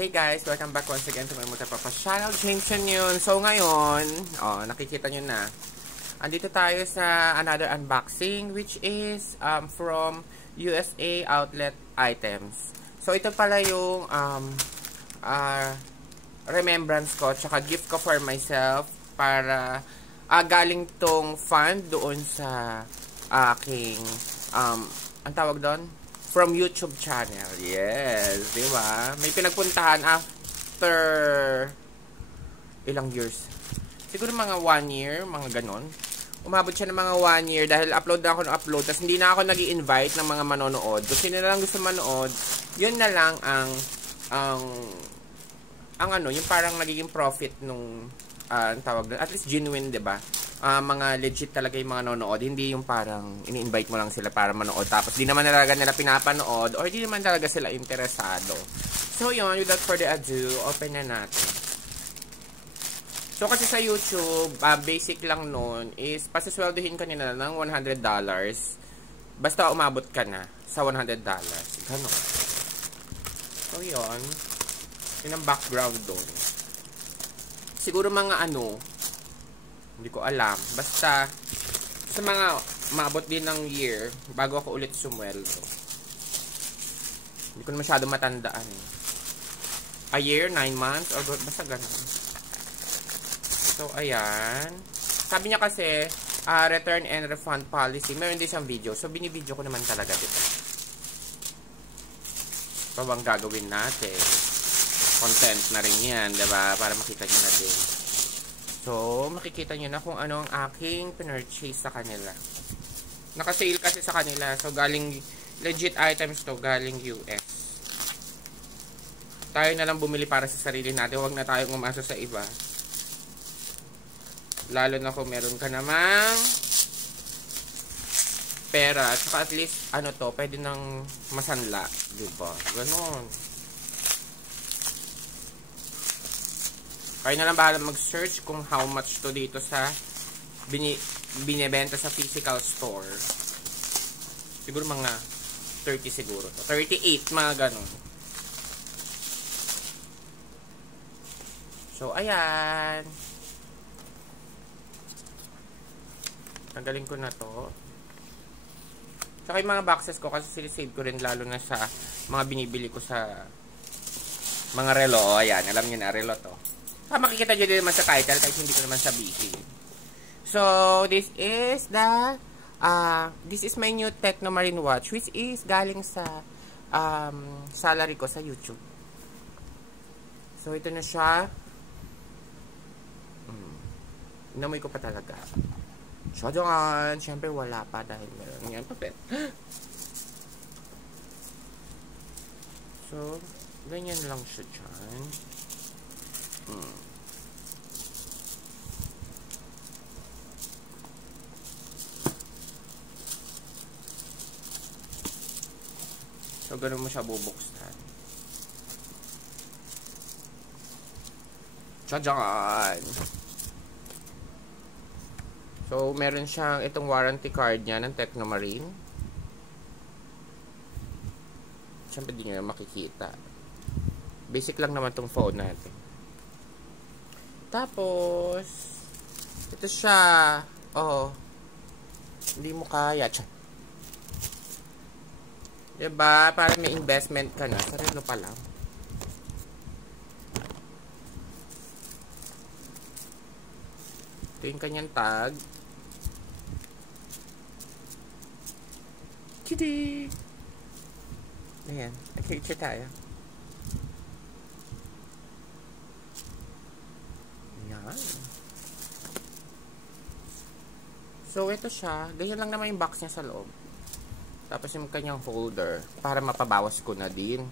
Hey guys, welcome back once again to my Mutapapa channel, James yun. So ngayon, nakikita nyo na, andito tayo sa another unboxing which is from USA Outlet Items. So ito pala yung remembrance ko, tsaka gift ko for myself para galing tong fund doon sa aking, ang tawag doon? From YouTube channel. Yes, di ba? May pinagpuntahan after ilang years. Siguro mga 1 year, mga ganon. Umabot siya ng mga 1 year dahil upload na ako ng upload. Tapos hindi na ako nag-i-invite ng mga manonood. Kung sino na lang gusto manood, yun na lang ang ano, yung parang nagiging profit nung ang tawag doon. At least genuine, di ba? Mga legit talaga yung mga nanonood, hindi yung parang ini-invite mo lang sila para manood tapos di naman talaga nila pinapanood or di naman talaga sila interesado. So yun, without further ado, open na natin. So kasi sa YouTube, basic lang nun is pasisweldohin ka nila ng $100 basta umabot ka na sa $100. Ganon. So yun, yun ang background doon. Siguro mga ano, hindi ko alam. Basta, sa mga maabot din ng year, bago ako ulit sumweldo. Hindi ko na masyado matandaan. A year, 9 months, or basta ganun. So, ayan. Sabi niya kasi, return and refund policy. Meron din siyang video. So, binibideo ko naman talaga dito. Ito bang gagawin natin? Content na rin yan, diba? Para makita niyo na din. So, makikita nyo na kung ano ang aking pinurchase sa kanila. Naka-sale kasi sa kanila. So, galing, legit items to, galing US. Tayo na lang bumili para sa sarili natin. Huwag na tayong umasa sa iba. Lalo na kung meron ka namang pera. Saka at least, ano to, pwede nang masanla. Diba? Ganon. Kayo na lang bahala mag-search kung how much to dito sa binibenta sa physical store. Siguro mga 30 siguro to. 38, mga ganun. So, ayan. Tanggalin ko na to. Saka yung mga boxes ko kasi sinisave ko rin lalo na sa mga binibili ko sa mga relo. Ayan, alam nyo na, relo to. Makikita nyo din naman sa title kahit hindi ko naman sabihin. So, this is the this is my new Technomarine watch which is galing sa salary ko sa YouTube. So, ito na siya. Inamoy ko pa talaga. So, doon. Siyempre, wala pa dahil meron yan papel. So, ganyan lang siya dyan. So, ganun mo siya bubuksan. Tadyan! So, meron siyang itong warranty card niya ng Technomarine. Siyempre, di nyo na makikita. Basic lang naman tong phone natin. Tapos, ito siya. Oh, hindi mo kaya. Diba? Para may investment ka na. Sarilo pa lang. Ito yung kanyang tag. Kitty! Ayan. Okay, tayo. So, ito siya. Ganyan lang naman yung box niya sa loob. Tapos yung kanyang holder. Para mapabawas ko na din.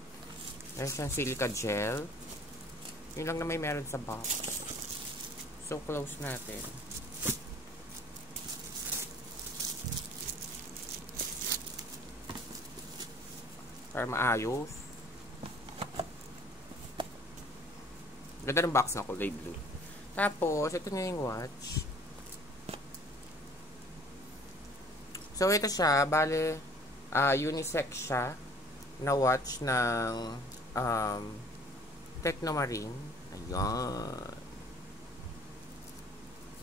Meron siyang silica gel. Yun lang naman meron sa box. So, close natin. Para maayos. Ganda ng box na kulay blue. Tapos, ito na yung watch. So, ito siya. Bale, unisex siya na watch ng Technomarine. Ayan.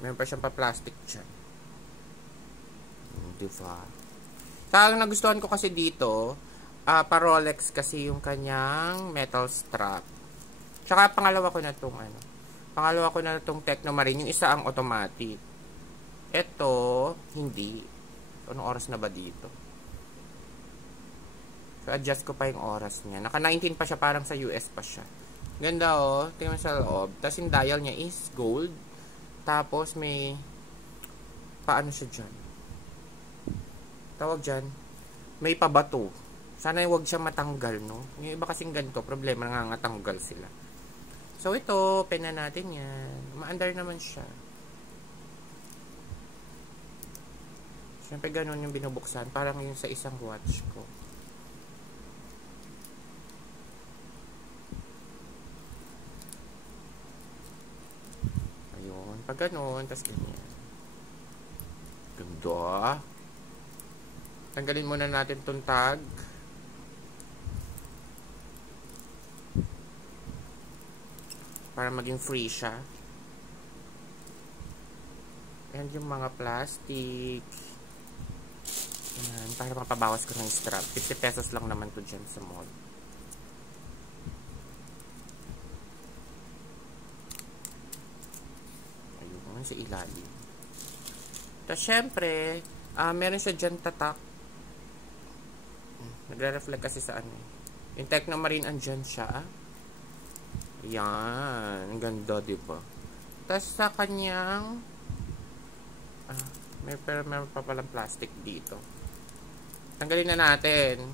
Meron pa siyang pa-plastic dyan. Diba? Sa nagustuhan ko kasi dito, pa-Rolex kasi yung kanyang metal strap. Tsaka pangalawa ko na itong Technomarine. Yung isa ang automatic. Ito, hindi. Anong oras na ba dito? So, adjust ko pa yung oras niya. Naka 19 pa siya, parang sa US pa siya. Ganda oh. Tingnan sa loob. Tapos yung dial niya is gold. Tapos may paano siya dyan? Tawag dyan. May pabato. Sana huwag siya matanggal, no? Yung iba kasing ganito, problema, nangangatanggal sila. So, ito, open na natin yan. Maandar naman siya. Siyempre, ganun yung binubuksan. Parang yung sa isang watch ko. Ayun. Pag ganun, tas ganyan. Ganda. Tanggalin muna natin itong tag. Para maging free siya. And yung mga plastic. Ayan, para mapabawas ko ng strap. 50 pesos lang naman to dyan sa mall. Ayun, sa ilalim. Tapos syempre, meron siya dyan tatak. Nagre-reflect kasi sa ano. Yung Technomarine andyan siya. Yan. Ang ganda, diba? Tapos sa kanyang meron pa palang plastic dito. Tanggalin na natin.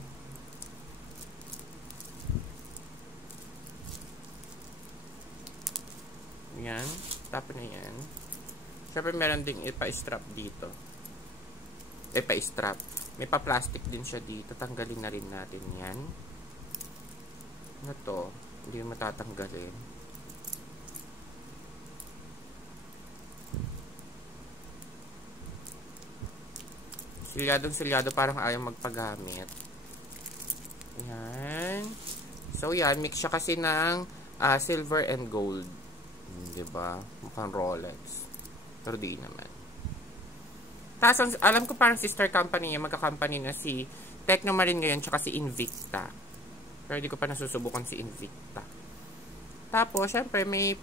Yan. Tapos na yan. Siyempre meron ding ipa-strap dito. Pa-strap. May pa-plastic din siya dito. Tanggalin na rin natin yan. Ano to? Hindi matatanggalin. Silyadong-silyado, parang ayaw magpagamit. Yan. So, yan. Mix siya kasi ng silver and gold. Diba? Mukhang Rolex. Pero di naman. Tapos, alam ko parang sister company niya, magka-company na si Technomarine ngayon, tsaka si Invicta. Pero di ko pa nasusubukan si Invicta. Tapos, syempre, may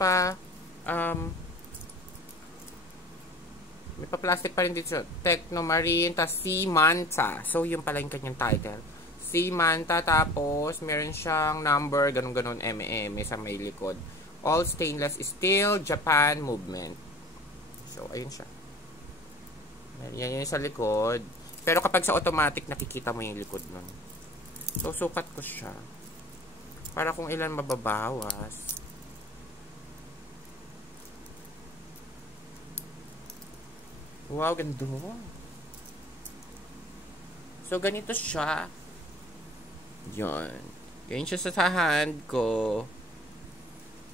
plastic pa rin dito. Technomarine, tapos si Manta. So, yun pala yung kanyang title. Si Manta, tapos, meron siyang number, ganun-ganun, may sa may likod. All stainless steel, Japan movement. So, ayun siya. Yan yung sa likod. Pero kapag sa automatic, nakikita mo yung likod nun. So, sukat ko siya. Para kung ilan mababawas. Wow, ganda. So, ganito siya. Yan. Yan siya sa hand ko.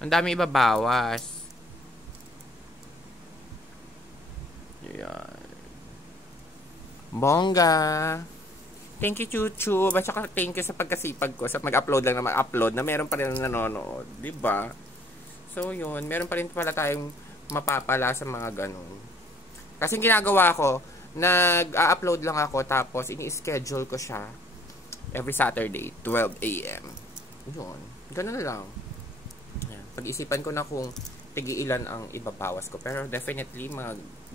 Ang dami ibabawas. Yan. Bongga. Thank you, Chuchu. At saka thank you sa pagkasipag ko sa mag-upload lang na mag-upload na meron pa rin nanonood. Diba? So, yun. Meron pa rin pala tayong mapapala sa mga ganun. Kasi ginagawa ko, nag-upload lang ako tapos ini-schedule ko siya every Saturday, 12 AM. Yun. Ganun lang. Yan. Pag-isipan ko na kung tigi-ilan ang ibabawas ko. Pero definitely,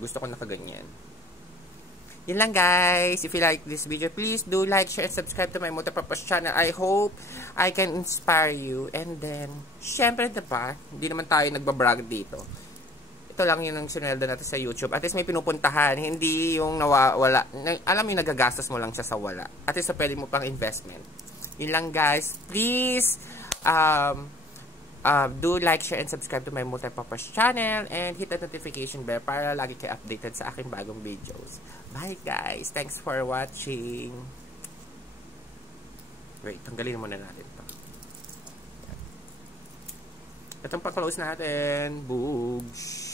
gusto ko na kaganyan. Yun lang guys. If you like this video, please do like, share, and subscribe to my multipurpose channel. I hope I can inspire you. And then, syempre diba, hindi naman tayo nagbabrag dito. Ito lang yun ang sinweldo natin sa YouTube. At least may pinupuntahan. Hindi yung nawawala. Alam mo yung nagagastos mo lang siya sa wala. At least pwede mo pang investment. Yun lang guys. Please, do like, share, and subscribe to my multipurpose channel and hit the notification bell para lagi kayo updated sa aking bagong videos. Bye guys! Thanks for watching! Wait, tanggalin muna natin ito. Itong pa-close natin. Boogs!